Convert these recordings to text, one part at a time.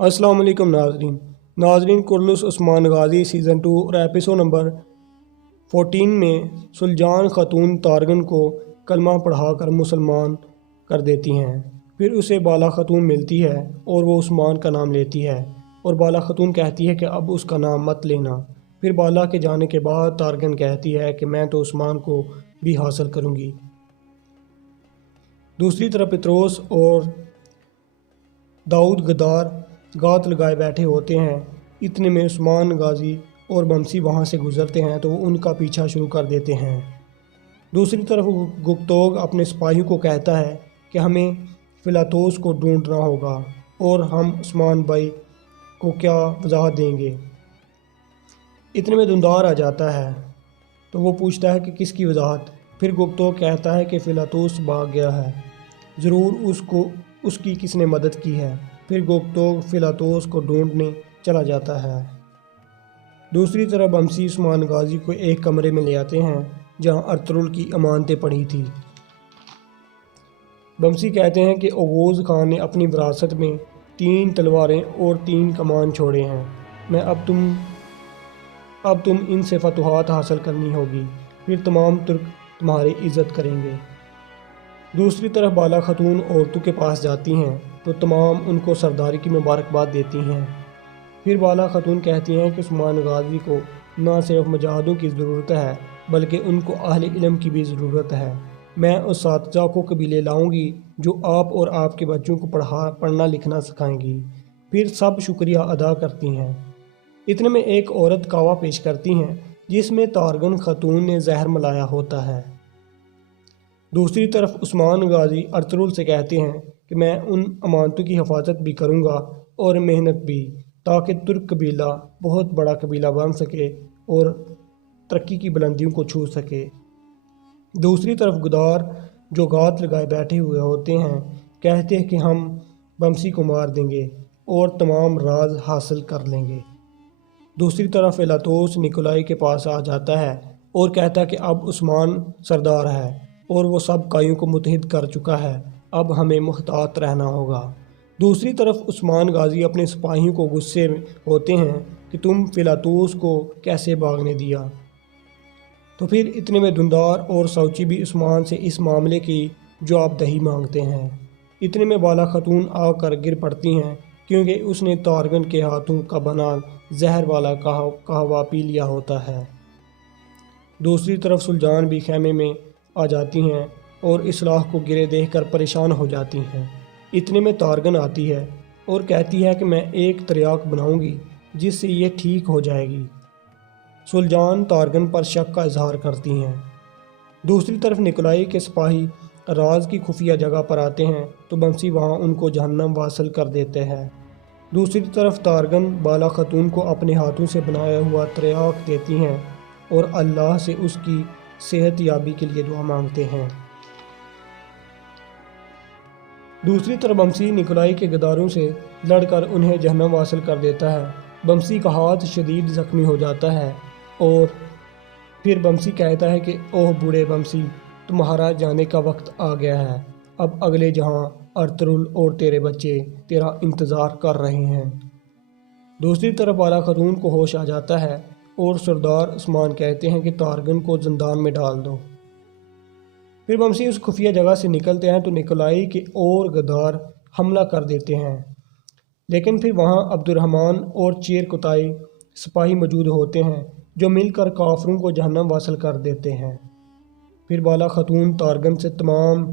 अस्सलाम वालेकुम नाजरीन कुर्लुस उस्मान गाजी सीज़न 2 और एपिसोड नंबर 14 में सुलजान खातून तारगन को कलमा पढ़ाकर मुसलमान कर देती हैं। फिर उसे बाला खातून मिलती है और वो उस्मान का नाम लेती है और बाला खातून कहती है कि अब उसका नाम मत लेना। फिर बाला के जाने के बाद तारगन कहती है कि मैं तो उस्मान को भी हासिल करूँगी। दूसरी तरफ पत्रोस और दाऊद गद्दार गात लगाए बैठे होते हैं। इतने में उस्मान गाजी और बमसी वहाँ से गुजरते हैं तो वो उनका पीछा शुरू कर देते हैं। दूसरी तरफ गुप्तोग अपने सिपाहियों को कहता है कि हमें फिलातोस को ढूंढना होगा और हम उस्मान भाई को क्या वजाहत देंगे। इतने में दुंदार आ जाता है तो वो पूछता है कि किसकी वजाहत। फिर गुप्तोग कहता है कि फिलातोस भाग गया है, ज़रूर उसकी किसने मदद की है। फिर गुप्तोग फिलातोस को ढूंढने चला जाता है। दूसरी तरफ बमसी उस्मान गाजी को एक कमरे में ले आते हैं जहां अर्तुगरुल की अमानतें पड़ी थी। बमसी कहते हैं कि ओगोज़ खान ने अपनी विरासत में 3 तलवारें और 3 कमान छोड़े हैं। मैं अब तुम इनसे फतुहात हासिल करनी होगी, फिर तमाम तुर्क तुम्हारी इज़्ज़त करेंगे। दूसरी तरफ बाला खातून औरतों के पास जाती हैं तो तमाम उनको सरदारी की मुबारकबाद देती हैं। फिर बाला खातून कहती हैं कि उस्मान गाजी को न सिर्फ मुजाहिदों की ज़रूरत है बल्कि उनको अहले इल्म की भी ज़रूरत है। मैं उस सातजा को कबीले लाऊंगी जो आप और आपके बच्चों को पढ़ना लिखना सिखाएंगी। फिर सब शुक्रिया अदा करती हैं। इतने में एक औरत कावा पेश करती हैं जिसमें तारगन खातून ने जहर मिलाया होता है। दूसरी तरफ उस्मान गाजी अर्तुगरुल से कहते हैं कि मैं उन अमानतों की हिफाजत भी करूंगा और मेहनत भी, ताकि तुर्क कबीला बहुत बड़ा कबीला बन सके और तरक्की की बुलंदियों को छू सके। दूसरी तरफ गुदार जो गात लगाए बैठे हुए होते हैं कहते हैं कि हम बमसी को मार देंगे और तमाम राज हासिल कर लेंगे। दूसरी तरफ फिलातोस निकोलाई के पास आ जाता है और कहता है कि अब उस्मान सरदार है और वो सब कायों को मुतहिद कर चुका है, अब हमें मुहतात रहना होगा। दूसरी तरफ उस्मान गाजी अपने सिपाहियों को गुस्से में होते हैं कि तुम फिलातोस को कैसे भागने दिया। तो फिर इतने में दुंदार और सौची भी उस्मान से इस मामले की जवाबदही मांगते हैं। इतने में बाला खातून आकर गिर पड़ती हैं क्योंकि उसने तारगन के हाथों का बना जहर वाला कहवा पी लिया होता है। दूसरी तरफ सुलजान भी खेमे में आ जाती हैं और इसलाह को गिरे देखकर परेशान हो जाती हैं। इतने में तारगन आती है और कहती है कि मैं एक तरियाक बनाऊंगी जिससे ये ठीक हो जाएगी। सुलजान तारगन पर शक का इजहार करती हैं। दूसरी तरफ निकोलाई के सिपाही राज की खुफिया जगह पर आते हैं तो बमसी वहाँ उनको जहन्नम वासल कर देते हैं। दूसरी तरफ तारगन बाला खातून को अपने हाथों से बनाया हुआ तरियाक देती हैं और अल्लाह से उसकी सेहत याबी के लिए दुआ मांगते हैं। दूसरी तरफ बमसी निकोलाई के गद्दारों से लड़कर उन्हें जहन्नम हासिल कर देता है। बमसी का हाथ शदीद ज़ख्मी हो जाता है और फिर बमसी कहता है कि ओह बूढ़े बमसी, तुम्हारा जाने का वक्त आ गया है। अब अगले जहां अर्तुगरुल और तेरे बच्चे तेरा इंतज़ार कर रहे हैं। दूसरी तरफ बाला खातून को होश आ जाता है और सरदार उस्मान कहते हैं कि तारगन को ज़िंदान में डाल दो। फिर बमसी उस खुफिया जगह से निकलते हैं तो निकोलाई के और गद्दार हमला कर देते हैं, लेकिन फिर वहाँ अब्दुर्रहमान और चेर कुताई सिपाही मौजूद होते हैं जो मिलकर काफरों को जहन्नम वासल कर देते हैं। फिर बाला खातून तारगन से तमाम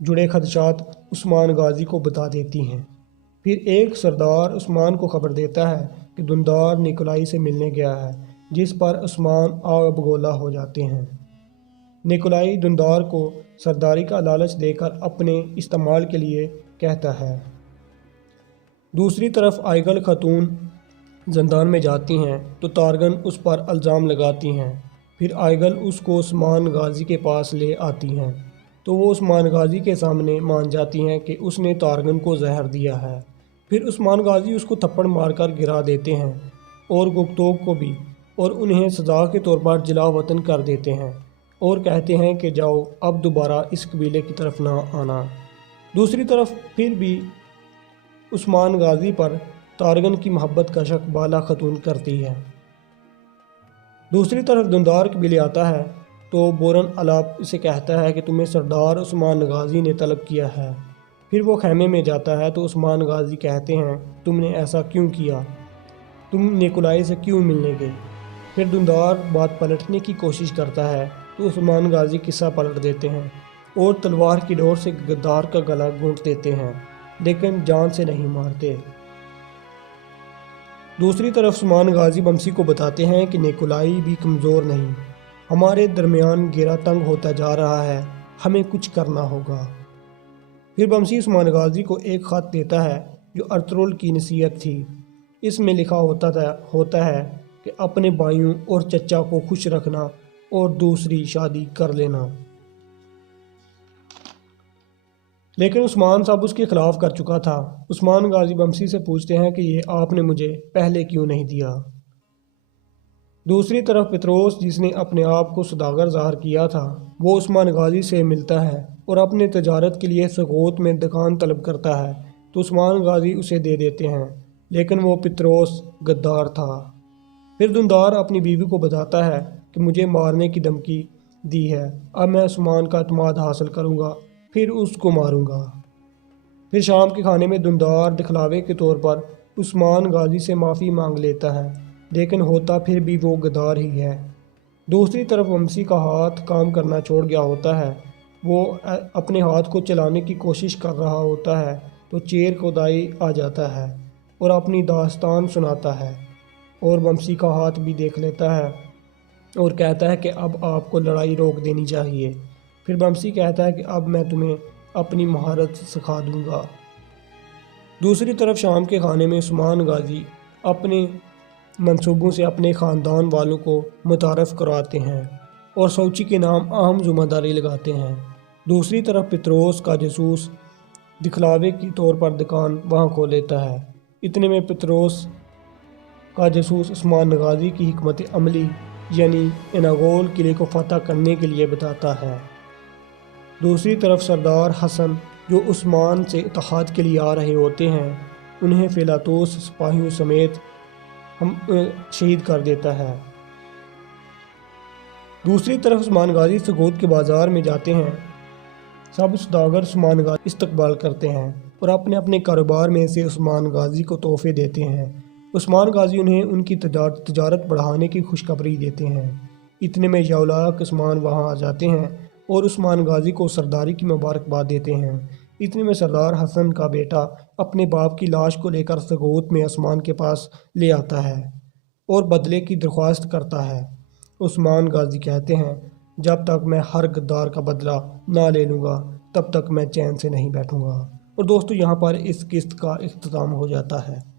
जुड़े खदशात उस्मान गाजी को बता देती हैं। फिर एक सरदार उस्मान को खबर देता है कि दुंदार निकोलाई से मिलने गया है, जिस पर उस्मान आग बगोला हो जाते हैं। निकोलाई दुंदार को सरदारी का लालच देकर अपने इस्तेमाल के लिए कहता है। दूसरी तरफ आइगल खातून ज़िंदान में जाती हैं तो तारगन उस पर इल्ज़ाम लगाती हैं। फिर आइगल उसको उस्मान गाजी के पास ले आती हैं तो वो उस्मान गाजी के सामने मान जाती हैं कि उसने तारगन को जहर दिया है। फिर उस्मान गाजी उसको थप्पड़ मारकर गिरा देते हैं और गुप्तोग को भी, और उन्हें सज़ा के तौर पर जिला वतन कर देते हैं और कहते हैं कि जाओ अब दोबारा इस कबीले की तरफ ना आना। दूसरी तरफ फिर भी عثمان غازی پر تارگن کی محبت کا شک بالا خاتون کرتی ہے۔ دوسری طرف دندار قبیلے آتا ہے تو بورن الاپ اسے کہتا ہے کہ تمہیں سردار عثمان غازی نے طلب کیا ہے۔ پھر وہ خیمے میں جاتا ہے تو عثمان غازی کہتے ہیں تم نے ایسا کیوں کیا، تم نیکولائی سے کیوں ملنے گئے؟ پھر دندار بات پلٹنے کی کوشش کرتا ہے تو عثمان غازی قصہ پلٹ دیتے ہیں اور تلوار کی ڈور سے غدار کا گلا گھونٹ دیتے ہیں، لیکن جان سے نہیں مارتے۔ دوسری طرف عثمان غازی بمسی کو بتاتے ہیں کہ نیکولائی بھی کمزور نہیں، ہمارے درمیان گھیرا تنگ ہوتا جا رہا ہے، ہمیں کچھ کرنا ہوگا۔ پھر بمسی عثمان غازی کو ایک خط دیتا ہے جو ارطغرل کی نصیحت تھی۔ اس میں لکھا ہوتا ہے کہ اپنے بھائیوں اور چچا کو خوش رکھنا اور دوسری شادی کر لینا۔ لیکن عثمان صاحب اس کے خلاف کر چکا تھا۔ عثمان غازی بمسی سے پوچھتے ہیں کہ یہ آپ نے مجھے پہلے کیوں نہیں دیا۔ دوسری طرف پطرس جس نے اپنے آپ کو سوداگر ظاہر کیا تھا وہ عثمان غازی سے ملتا ہے اور اپنے تجارت کے لیے سغوت میں دکان طلب کرتا ہے تو عثمان غازی اسے دے دیتے ہیں، لیکن وہ پطرس غدار تھا۔ پھر دندار اپنی بیوی کو بتاتا ہے کہ مجھے مارنے کی دھمکی دی ہے، اب میں عثمان کا اعتماد حاصل کروں گا پھر اس کو ماروں گا۔ پھر شام کے کھانے میں دندار دکھلاوے کے طور پر عثمان غازی سے معافی مانگ لیتا ہے، لیکن ہوتا پھر بھی وہ غدار ہی ہے۔ دوسری طرف بمسی کا ہاتھ کام کرنا چھوڑ گیا ہوتا ہے، وہ اپنے ہاتھ کو چلانے کی کوشش کر رہا ہوتا ہے تو چیر کودائی آ جاتا ہے اور اپنی داستان سناتا ہے اور بمسی کا ہاتھ بھی دیکھ لیتا ہے اور کہتا ہے کہ اب آپ کو لڑائی روک دینی چاہیے۔ پھر بمسی کہتا ہے کہ اب میں تمہیں اپنی مہارت سکھا دوں گا۔ دوسری طرف شام کے کھانے میں عثمان غازی اپنے منصوبوں سے اپنے خاندان والوں کو متعارف کرواتے ہیں اور سوچی کے نام اہم ذمہ داری لگاتے ہیں۔ دوسری طرف پطرس کا جاسوس دکھلاوے کے طور پر دکان وہاں کھول لیتا ہے۔ اتنے میں پطرس کا جاسوس عثمان غازی کی حکمت عملی یعنی اناگول قلعے کو فتح کرنے کے لیے بتاتا ہے۔ دوسری طرف سردار حسن جو عثمان سے اتحاد کے لیے آ رہے ہوتے ہیں انہیں فیلاطوس سپاہیوں سمیت شہید کر دیتا ہے۔ دوسری طرف عثمان غازی سغوت کے بازار میں جاتے ہیں، سب سوداگر عثمان غازی استقبال کرتے ہیں اور اپنے اپنے کاروبار میں سے عثمان غازی کو تحفے دیتے ہیں۔ عثمان غازی انہیں ان کی تجارت بڑھانے کی خوشخبری دیتے ہیں۔ اتنے میں یولاق عثمان وہاں آ جاتے ہیں اور عثمان غازی کو سرداری کی مبارکباد دیتے ہیں۔ اتنے میں سردار حسن کا بیٹا اپنے باپ کی لاش کو لے کر سغوت میں عثمان کے پاس لے آتا ہے اور بدلے کی درخواست کرتا ہے۔ عثمان غازی کہتے ہیں جب تک میں ہر غدار کا بدلہ نہ لے لوں گا تب تک میں چین سے نہیں بیٹھوں گا۔ اور دوستو یہاں پر اس قسط کا اختتام ہو جاتا ہے۔